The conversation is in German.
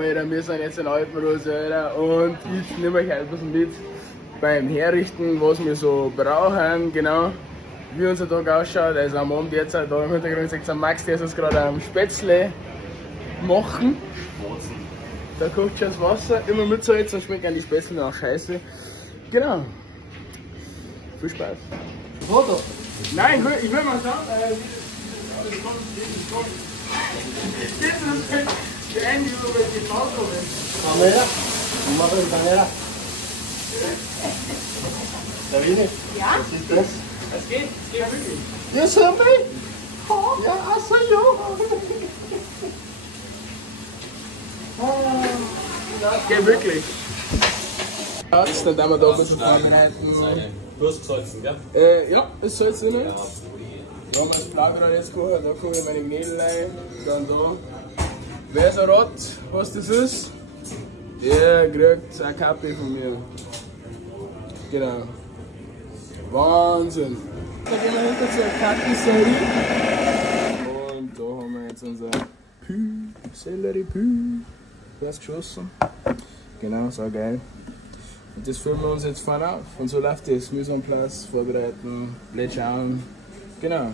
Alter, wir sind jetzt in Alpenrose, Alter, und ich nehme euch ein bisschen mit beim Herrichten, was wir so brauchen, genau, wie unser Tag ausschaut. Also am Abend jetzt, da im Hintergrund seht ihr Max, der ist jetzt gerade am Spätzle machen. Da kocht schon das Wasser, immer mit Salz, sonst schmecken die Spätzle auch scheiße. Genau. Viel Spaß. Foto? Nein, ich will mal schauen. Das ist der Ende über die Foto. Kamera? Mach eine Kamera. Sabine? Ja? Was ist das? Es geht wirklich. Ja, so mich? Ja, also ja. Geht wirklich. Dann tun wir da ein bisschen vorbereiten. Du hast gesalzen, gell? Ja, das soll es nicht. Ja, mein Blaubeer jetzt gekocht, da komme ich meine Mehl rein, dann da. Wer so rot, was das ist, der kriegt ein Kaffee von mir. Genau. Wahnsinn. Da gehen wir hinter zur Kaffeeserie. Und da haben wir jetzt unser Sellerie-Pü. Das geschossen. Genau, so geil. Und das filmen wir uns jetzt vorne auf. Und so läuft das. Mise en place, vorbereiten, blöd schauen. Genau.